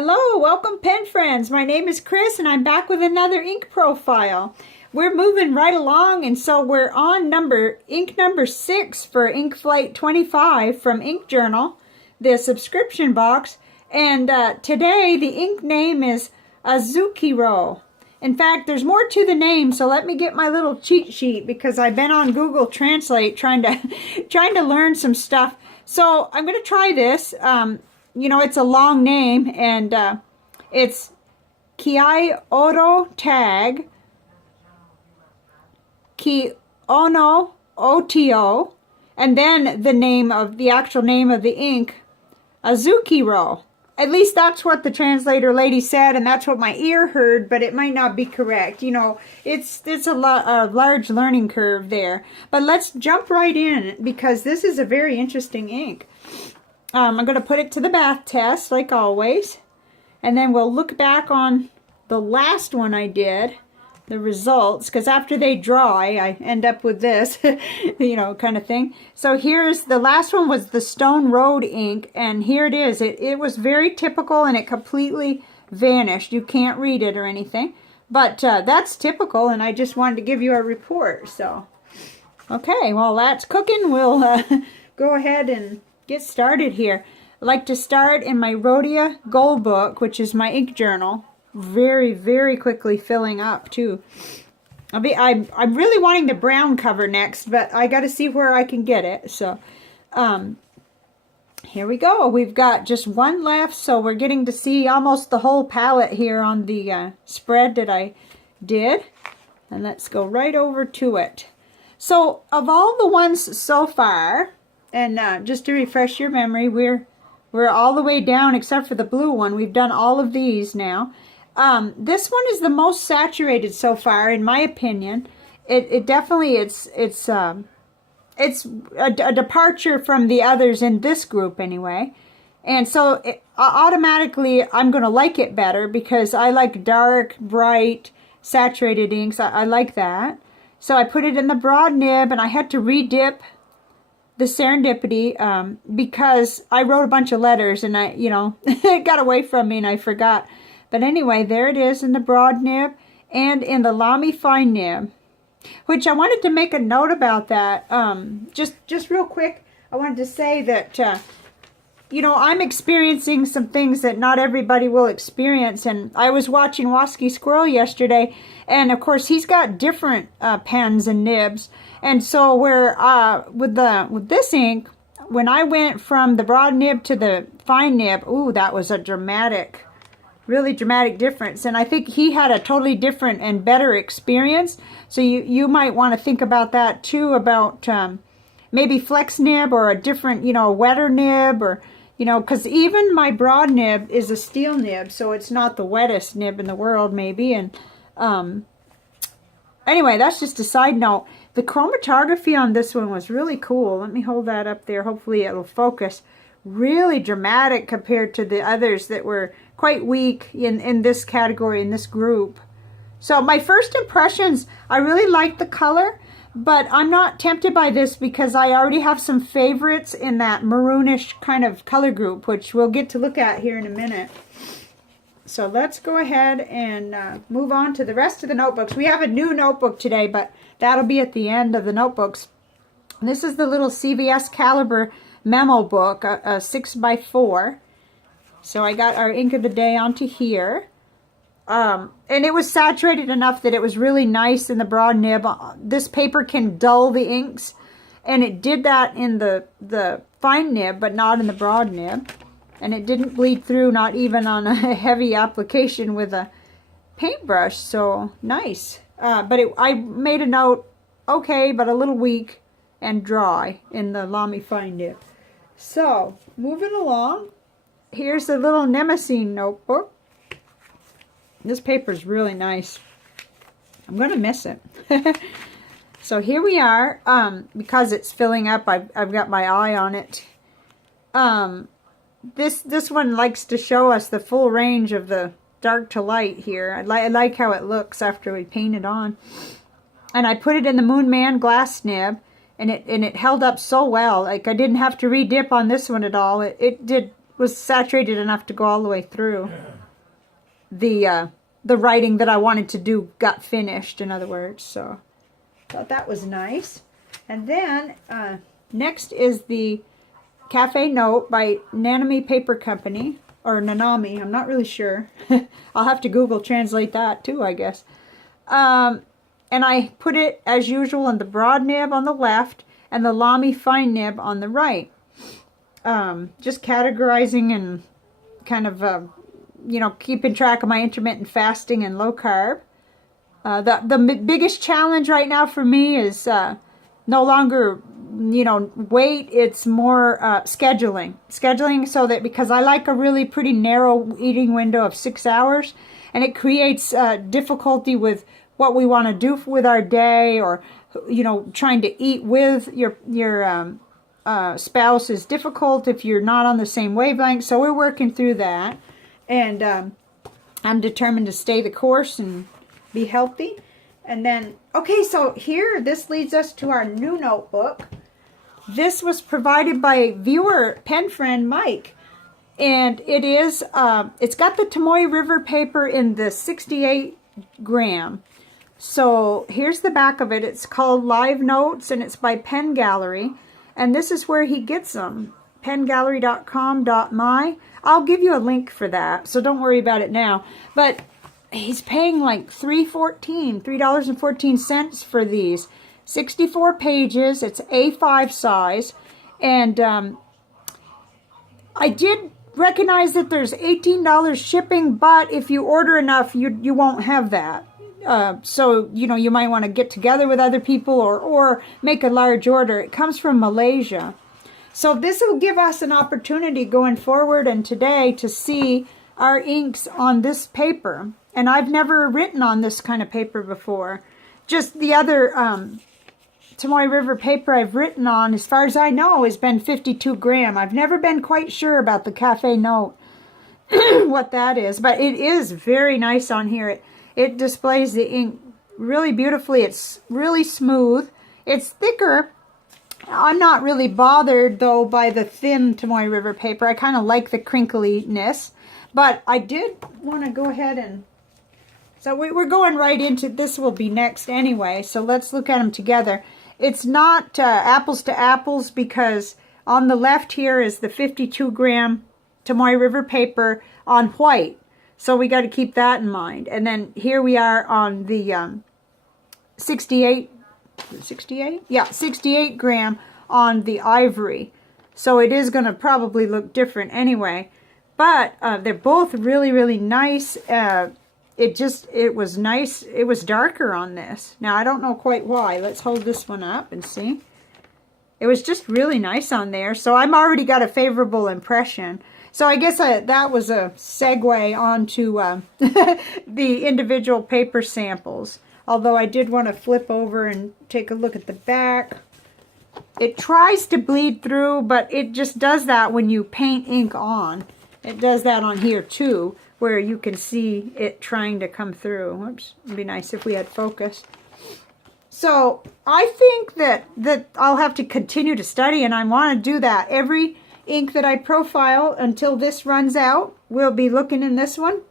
Hello, welcome pen friends. My name is Chris and I'm back with another ink profile. We're moving right along, and so we're on ink number 6 for Ink Flight 25 from Ink Journal, the subscription box. And today the ink name is Adzukiiro. In fact, there's more to the name, so let me get my little cheat sheet because I've been on Google Translate trying to learn some stuff. So I'm going to try this. You know, it's a long name, and it's Kyoto TAG Kyo-no-oto, and then the actual name of the ink, Adzukiiro. At least that's what the translator lady said, and that's what my ear heard, but it might not be correct. You know, it's a large learning curve there. But let's jump right in, because this is a very interesting ink. I'm going to put it to the bath test, like always. And then we'll look back on the last one I did, the results, because after they dry, I end up with this, you know, kind of thing. So here's, the last one was the Stone Road ink, and here it is. It was very typical, and it completely vanished. You can't read it or anything. But that's typical, and I just wanted to give you a report. So, okay, while that's cooking, we'll go ahead and get started here. I like to start in my Rhodia Gold Book, which is my ink journal. Very, very quickly filling up too. I'm really wanting the brown cover next, but I got to see where I can get it. So, here we go. We've got just one left, so we're getting to see almost the whole palette here on the spread that I did. And let's go right over to it. So, of all the ones so far, and just to refresh your memory, we're all the way down except for the blue one. We've done all of these now. This one is the most saturated so far, in my opinion. It definitely it's a departure from the others in this group anyway, and so automatically I'm going to like it better because I like dark, bright, saturated inks. I like that. So I put it in the broad nib, and I had to re-dip the Serendipity because I wrote a bunch of letters, and it got away from me and I forgot. But anyway, there it is in the broad nib and in the Lamy fine nib, which I wanted to make a note about that. Just real quick, I wanted to say that, I'm experiencing some things that not everybody will experience. And I was watching Wasky Squirrel yesterday, and of course he's got different pens and nibs. And so with this ink, when I went from the broad nib to the fine nib, ooh, that was a really dramatic difference. And I think he had a totally different and better experience. So you might want to think about that too, about maybe flex nib or a different, wetter nib, or, because even my broad nib is a steel nib, so it's not the wettest nib in the world maybe. And anyway, that's just a side note. The chromatography on this one was really cool. Let me hold that up there. Hopefully it'll focus. Really dramatic compared to the others that were quite weak in this category, in this group. So my first impressions, I really like the color, but I'm not tempted by this because I already have some favorites in that maroonish kind of color group, which we'll get to look at here in a minute. So let's go ahead and move on to the rest of the notebooks. We have a new notebook today, but that'll be at the end of the notebooks. And this is the little CVS caliber memo book, a 6x4. So I got our ink of the day onto here. And it was saturated enough that it was really nice in the broad nib. This paper can dull the inks, and it did that in the fine nib, but not in the broad nib. And it didn't bleed through, not even on a heavy application with a paintbrush. So nice. But I made a note, okay, but a little weak and dry in the Lamy fine nib. So moving along, here's the little Nemesi Notebook. This paper is really nice. I'm going to miss it. So here we are. Because it's filling up, I've got my eye on it. This one likes to show us the full range of the dark to light here. I like how it looks after we paint it on. And I put it in the Moon Man glass nib, and it held up so well. Like, I didn't have to re-dip on this one at all. It did was saturated enough to go all the way through. The writing that I wanted to do got finished, in other words. So thought that was nice. And then next is the Cafe Note by Nanami Paper Company, or Nanami, I'm not really sure. I'll have to Google translate that too, I guess. And I put it, as usual, in the broad nib on the left and the Lamy fine nib on the right. Just categorizing and kind of, you know, keeping track of my intermittent fasting and low carb. The biggest challenge right now for me is no longer, you know, weight. It's more scheduling. Scheduling so that, because I like a really pretty narrow eating window of 6 hours, and it creates difficulty with what we want to do with our day, or, you know, trying to eat with your spouse is difficult if you're not on the same wavelength. So we're working through that, and I'm determined to stay the course and be healthy. And then, okay, so here, this leads us to our new notebook. This was provided by viewer pen friend Mike, and it is it's got the Tomoe River paper in the 68 gram. So here's the back of it. It's called Live Notes, and it's by Pen Gallery, and this is where he gets them, pengallery.com.my. I'll give you a link for that, so don't worry about it now. But he's paying like $3.14 for these. 64 pages. It's A5 size. And I did recognize that there's $18 shipping, but if you order enough, you won't have that. So, you know, you might want to get together with other people or make a large order. It comes from Malaysia. So this will give us an opportunity going forward and today to see our inks on this paper. And I've never written on this kind of paper before. Just the other Tomoe River paper I've written on, as far as I know, has been 52 gram. I've never been quite sure about the Cafe Note, what that is. But it is very nice on here. It displays the ink really beautifully. It's really smooth. It's thicker. I'm not really bothered, though, by the thin Tomoe River paper. I kind of like the crinkliness. But I did want to go ahead and... So we're going right into... This will be next anyway, so let's look at them together. It's not apples to apples, because on the left here is the 52 gram Tomoe River paper on white. So we got to keep that in mind. And then here we are on the 68... 68? Yeah, 68 gram on the ivory. So it is going to probably look different anyway. But they're both really, really nice. It was nice. It was darker on this. Now, I don't know quite why. Let's hold this one up and see. It was just really nice on there. So I've already got a favorable impression. So I guess that was a segue onto the individual paper samples. Although I did want to flip over and take a look at the back. It tries to bleed through, but it just does that when you paint ink on. It does that on here too, where you can see it trying to come through. Whoops, it'd be nice if we had focus. So I think that I'll have to continue to study, and I want to do that. Every ink that I profile until this runs out, we'll be looking in this one.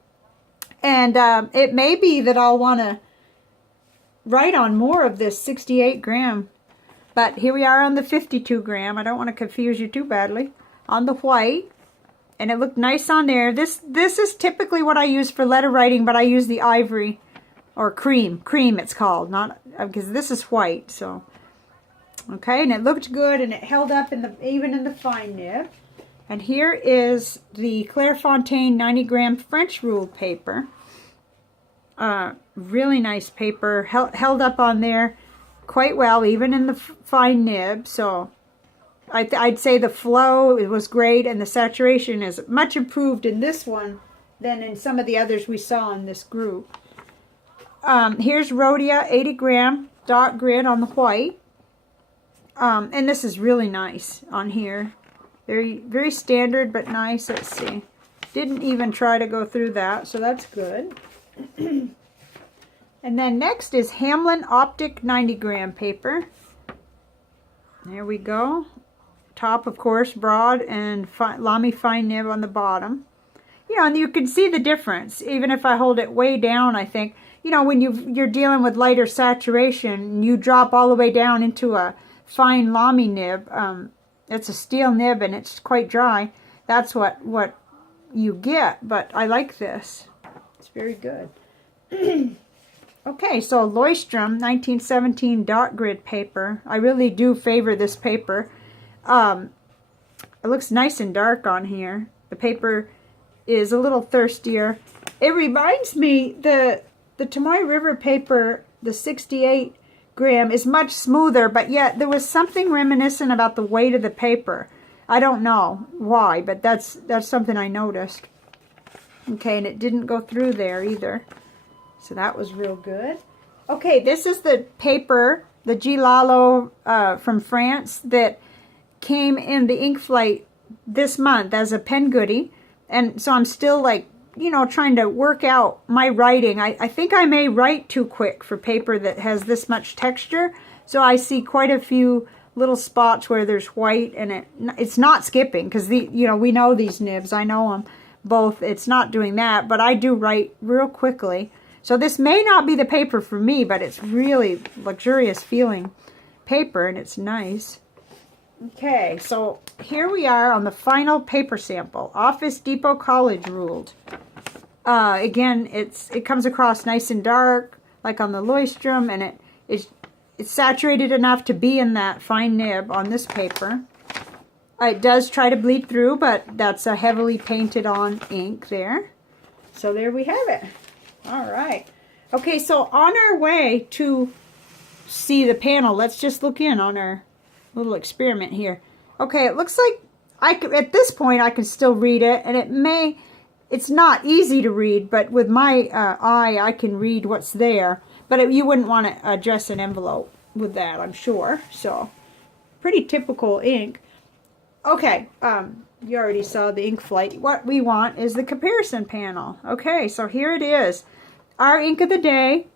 And it may be that I'll want to write on more of this 68 gram. But here we are on the 52 gram. I don't want to confuse you too badly. On the white. And it looked nice on there. This is typically what I use for letter writing, but I use the ivory, or cream. Cream it's called, not because this is white. So, okay, and it looked good, and it held up even in the fine nib. And here is the Clairefontaine 90 gram French ruled paper. Really nice paper, held up on there quite well, even in the fine nib. So I'd say the flow, it was great, and the saturation is much improved in this one than in some of the others we saw in this group. Here's Rhodia 80 gram dot grid on the white. And this is really nice on here. Very, very standard, but nice. Let's see. Didn't even try to go through that, so that's good. And then next is Hamlin Optic 90 gram paper. There we go. top, of course, broad, and Lamy fine nib on the bottom. You know, and you can see the difference. Even if I hold it way down, I think, you know, when you're dealing with lighter saturation, you drop all the way down into a fine Lamy nib. It's a steel nib and it's quite dry. That's what you get, but I like this. It's very good. Okay, so Leuchtturm 1917 dot grid paper. I really do favor this paper. It looks nice and dark on here. The paper is a little thirstier. It reminds me, the Tomoe River paper, the 68 gram, is much smoother, but yet there was something reminiscent about the weight of the paper. I don't know why, but that's something I noticed. Okay, and it didn't go through there either. So that was real good. Okay, this is the paper, the Gilalo from France, that came in the ink flight this month as a pen goodie. And so I'm still, like, you know, trying to work out my writing. I think I may write too quick for paper that has this much texture. So I see quite a few little spots where there's white, and it's not skipping, because you know, we know these nibs. I know them both. It's not doing that, but I do write real quickly. So this may not be the paper for me, but it's really luxurious feeling paper, and it's nice. Okay, so here we are on the final paper sample. Office Depot College ruled. Again, it comes across nice and dark, like on the Leuchtturm, and it's saturated enough to be in that fine nib on this paper. It does try to bleed through, but that's a heavily painted on ink there. So there we have it. All right. Okay, so on our way to see the panel, let's just look in on our little experiment here. Okay, it looks like at this point I can still read it, and it's not easy to read, but with my eye I can read what's there. But you wouldn't want to address an envelope with that, I'm sure. So, pretty typical ink. Okay, you already saw the ink flight. What we want is the comparison panel. Okay, so here it is. Our ink of the day,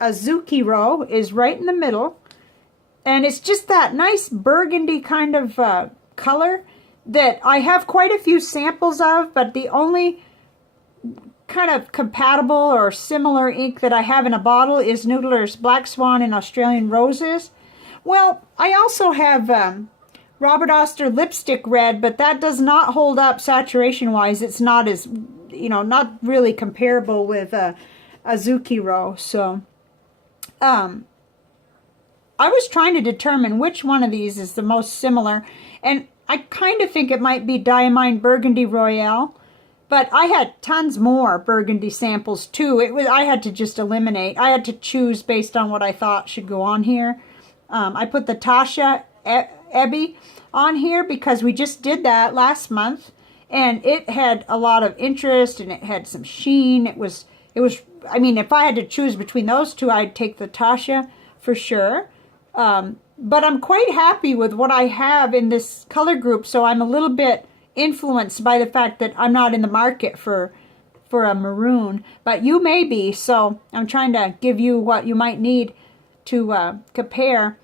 Adzukiiro, is right in the middle. And it's just that nice burgundy kind of color that I have quite a few samples of, but the only kind of compatible or similar ink that I have in a bottle is Noodler's Black Swan and Australian Roses. Well, I also have Robert Oster Lipstick Red, but that does not hold up saturation-wise. It's not as, you know, not really comparable with Adzukiiro. So, I was trying to determine which one of these is the most similar, and I kind of think it might be Diamine Burgundy Royale, but I had tons more burgundy samples too. I had to just eliminate. I had to choose based on what I thought should go on here. I put the Tasha Ebby on here because we just did that last month, and it had a lot of interest, and it had some sheen. It was. I mean, if I had to choose between those two, I'd take the Tasha for sure. But I'm quite happy with what I have in this color group, so I'm a little bit influenced by the fact that I'm not in the market for a maroon, but you may be, so I'm trying to give you what you might need to compare.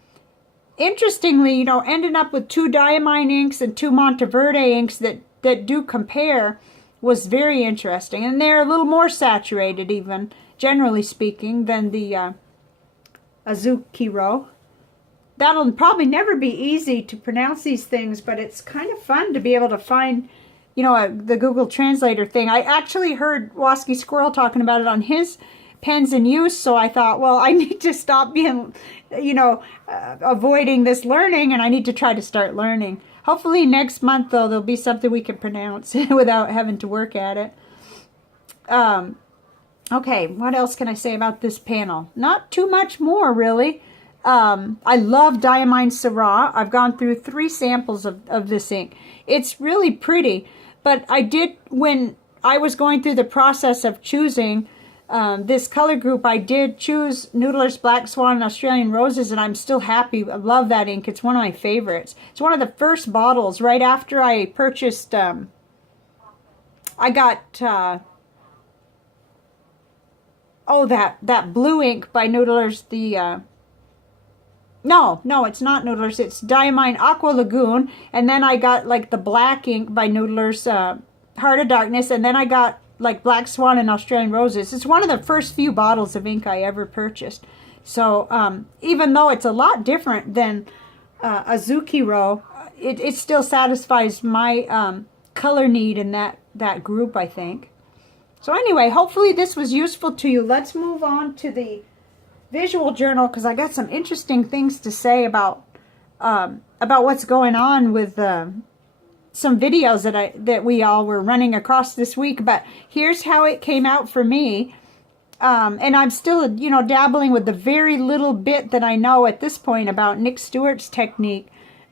Interestingly, you know, ending up with 2 Diamine inks and 2 Monteverde inks that do compare was very interesting, and they're a little more saturated, even generally speaking, than the Adzukiiro. That'll probably never be easy to pronounce these things, but it's kind of fun to be able to find, you know, the Google Translator thing. I actually heard Wasky Squirrel talking about it on his pens in use, so I thought, well, I need to stop being, you know, avoiding this learning, and I need to try to start learning. Hopefully next month, though, there'll be something we can pronounce without having to work at it. Okay, what else can I say about this panel? Not too much more, really. I love Diamine Syrah. I've gone through 3 samples of this ink. It's really pretty, but when I was going through the process of choosing this color group, I did choose Noodler's Black Swan and Australian Roses, and I'm still happy. I love that ink. It's one of my favorites. It's one of the first bottles right after I purchased, I got, that blue ink by Noodler's, No, no, it's not Noodlers. It's Diamine Aqua Lagoon. And then I got like the black ink by Noodlers, Heart of Darkness. And then I got like Black Swan and Australian Roses. It's one of the first few bottles of ink I ever purchased. So even though it's a lot different than Adzukiiro, it still satisfies my color need in that group, I think. So anyway, hopefully this was useful to you. Let's move on to the visual journal, because I got some interesting things to say about what's going on with some videos that we all were running across this week. But here's how it came out for me. And I'm still, dabbling with the very little bit that I know at this point about Nick Stewart's technique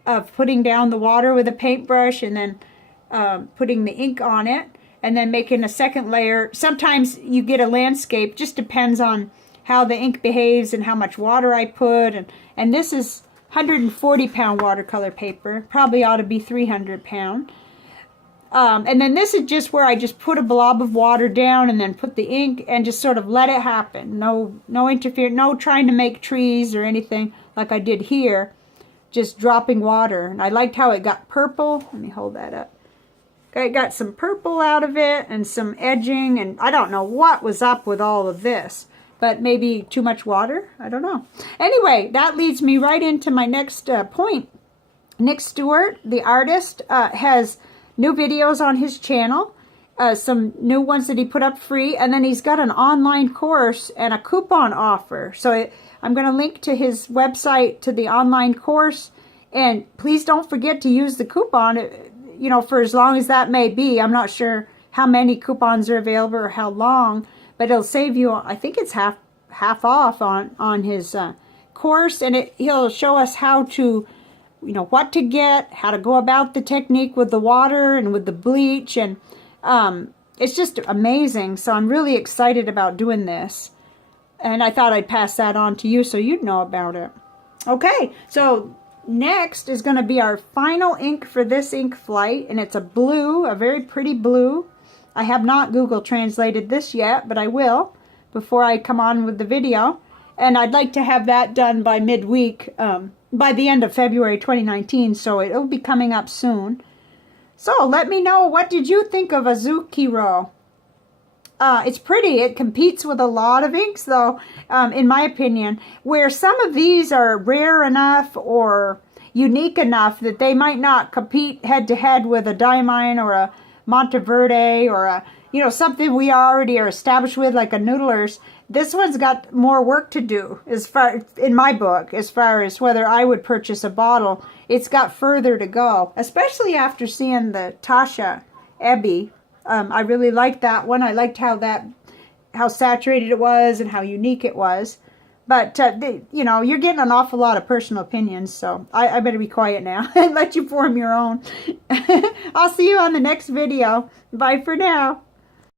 of putting down the water with a paintbrush and then putting the ink on it and then making a second layer. Sometimes you get a landscape, just depends on how the ink behaves and how much water I put. And this is 140 pound watercolor paper, probably ought to be 300 pound. And then this is just where I just put a blob of water down and then put the ink and just sort of let it happen. No interfere, no trying to make trees or anything like I did here. Just dropping water. And I liked how it got purple. Let me hold that up. I got some purple out of it and some edging. And I don't know what was up with all of this. But maybe too much water? I don't know. Anyway, that leads me right into my next point. Nick Stewart, the artist, has new videos on his channel, some new ones that he put up free, and then he's got an online course and a coupon offer. So I'm going to link to his website to the online course, and please don't forget to use the coupon, for as long as that may be. I'm not sure how many coupons are available or how long, but it'll save you, I think it's half off on his course, and he'll show us how to, what to get, how to go about the technique with the water and with the bleach, and it's just amazing. So I'm really excited about doing this, and I thought I'd pass that on to you so you'd know about it. Okay, so next is going to be our final ink for this ink flight, and it's a blue, a very pretty blue. I have not Google translated this yet, but I will before I come on with the video. And I'd like to have that done by midweek, by the end of February 2019, so it'll be coming up soon. So let me know, what did you think of Adzukiiro? It's pretty. It competes with a lot of inks, though, in my opinion, where some of these are rare enough or unique enough that they might not compete head-to-head with a Diamine or a Monteverde or a, something we already are established with, like a Noodlers. This one's got more work to do, in my book, as far as whether I would purchase a bottle. It's got further to go, especially after seeing the Tasha Ebby. I really liked that one. I liked how saturated it was and how unique it was. But, you're getting an awful lot of personal opinions, so I better be quiet now and let you form your own. I'll see you on the next video. Bye for now.